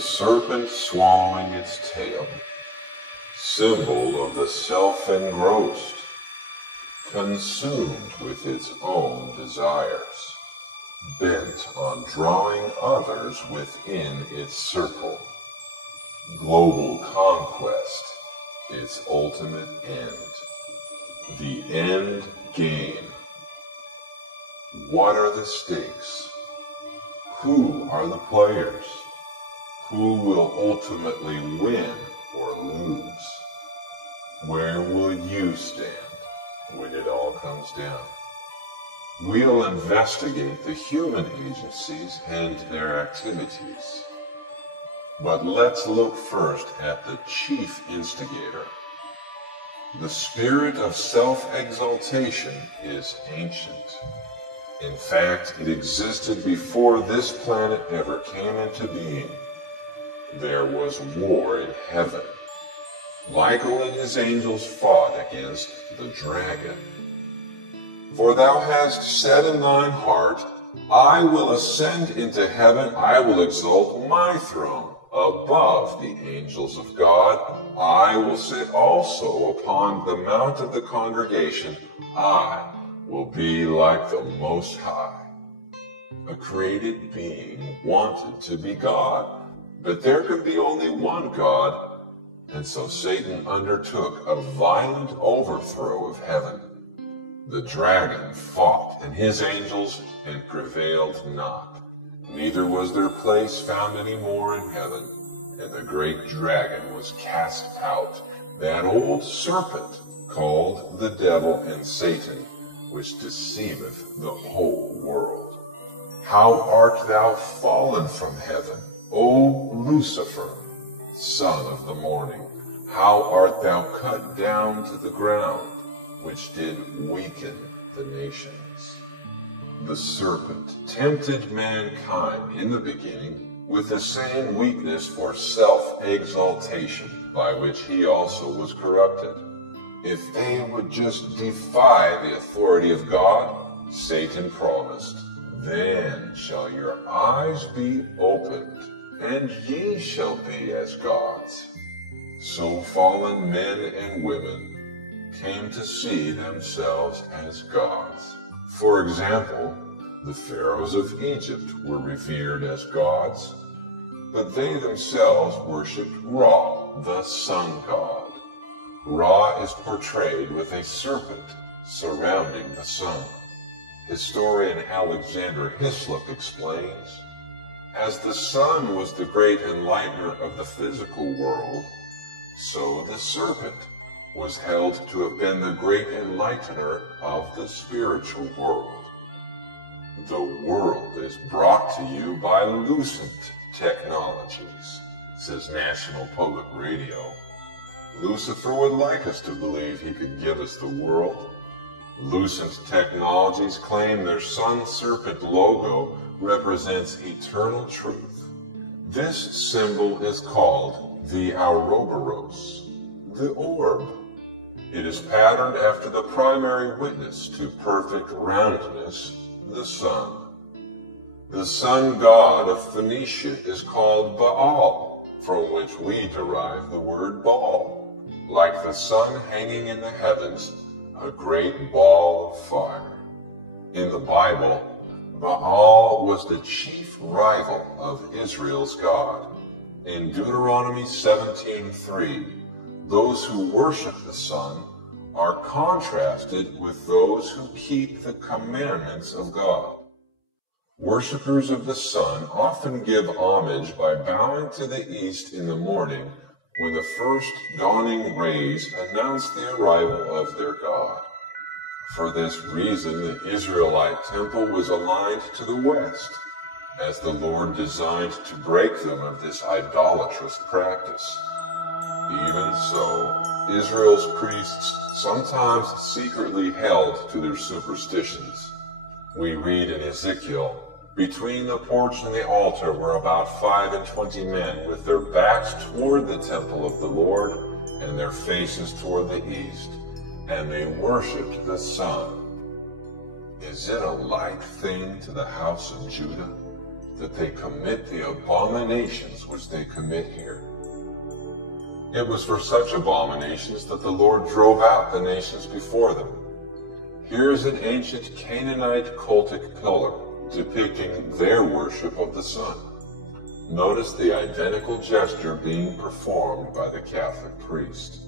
the serpent swallowing its tail, symbol of the self-engrossed, consumed with its own desires, bent on drawing others within its circle. Global conquest, its ultimate end. The end game. What are the stakes? Who are the players? Who will ultimately win or lose? Where will you stand when it all comes down? We'll investigate the human agencies and their activities. But let's look first at the chief instigator. The spirit of self-exaltation is ancient. In fact, it existed before this planet ever came into being. There was war in heaven. Michael and his angels fought against the dragon. For thou hast said in thine heart, I will ascend into heaven, I will exalt my throne above the angels of God. I will sit also upon the mount of the congregation. I will be like the Most High. A created being wanted to be God, but there could be only one God, and so Satan undertook a violent overthrow of heaven. The dragon fought and his angels and prevailed not. Neither was their place found any more in heaven, and the great dragon was cast out, that old serpent called the devil and Satan, which deceiveth the whole world. How art thou fallen from heaven, O Lucifer, son of the morning? How art thou cut down to the ground, which did weaken the nations? The serpent tempted mankind in the beginning with the same weakness for self-exaltation by which he also was corrupted. If they would just defy the authority of God, Satan promised, then shall your eyes be opened, and ye shall be as gods. So fallen men and women came to see themselves as gods. For example, the pharaohs of Egypt were revered as gods, but they themselves worshipped Ra, the sun god. Ra is portrayed with a serpent surrounding the sun. Historian Alexander Hislop explains, as the sun was the great enlightener of the physical world, so the serpent was held to have been the great enlightener of the spiritual world. The world is brought to you by Lucent Technologies, says National Public Radio. Lucifer would like us to believe he could give us the world. Lucent Technologies claim their sun serpent logo represents eternal truth. This symbol is called the Ouroboros, the orb. It is patterned after the primary witness to perfect roundness, the sun. The sun god of Phoenicia is called Baal, from which we derive the word Baal, like the sun hanging in the heavens, a great ball of fire. In the Bible, Baal was the chief rival of Israel's God. In Deuteronomy 17:3, those who worship the sun are contrasted with those who keep the commandments of God. Worshippers of the sun often give homage by bowing to the east in the morning when the first dawning rays announce the arrival of their God. For this reason, the Israelite temple was aligned to the west, as the Lord designed to break them of this idolatrous practice. Even so, Israel's priests sometimes secretly held to their superstitions. We read in Ezekiel, between the porch and the altar were about 25 men with their backs toward the temple of the Lord and their faces toward the east, and they worshipped the sun. Is it a like thing to the house of Judah? that they commit the abominations which they commit here. It was for such abominations that the Lord drove out the nations before them. Here is an ancient Canaanite cultic pillar depicting their worship of the sun. Notice the identical gesture being performed by the Catholic priest.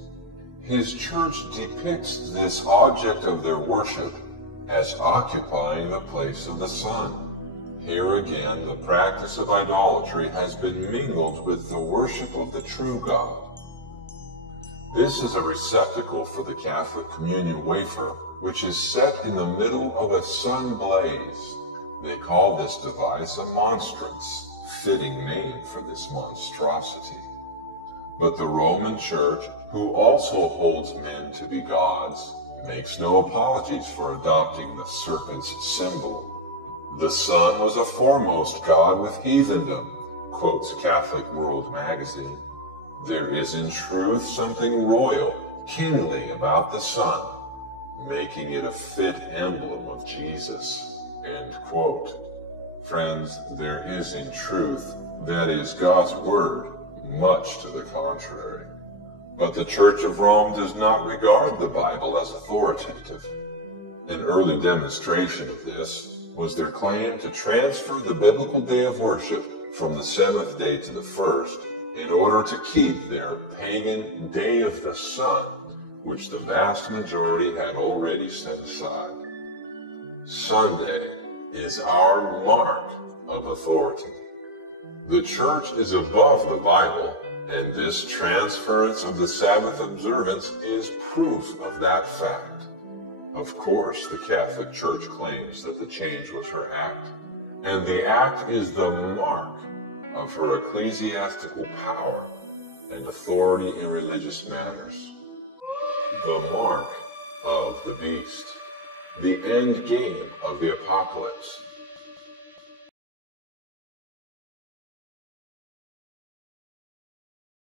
His church depicts this object of their worship as occupying the place of the sun. Here again, the practice of idolatry has been mingled with the worship of the true God. This is a receptacle for the Catholic communion wafer, which is set in the middle of a sun blaze. They call this device a monstrance, fitting name for this monstrosity. But the Roman Church, who also holds men to be gods, makes no apologies for adopting the serpent's symbol. The sun was a foremost god with heathendom, quotes Catholic World magazine. There is in truth something royal, kingly about the sun, making it a fit emblem of Jesus, end quote. Friends, there is in truth, that is God's word, much to the contrary. But the Church of Rome does not regard the Bible as authoritative. An early demonstration of this was their claim to transfer the biblical day of worship from the seventh day to the first in order to keep their pagan Day of the Sun, which the vast majority had already set aside. Sunday is our mark of authority. The Church is above the Bible, and this transference of the Sabbath observance is proof of that fact. Of course, the Catholic Church claims that the change was her act, and the act is the mark of her ecclesiastical power and authority in religious matters. The mark of the beast, the end game of the apocalypse,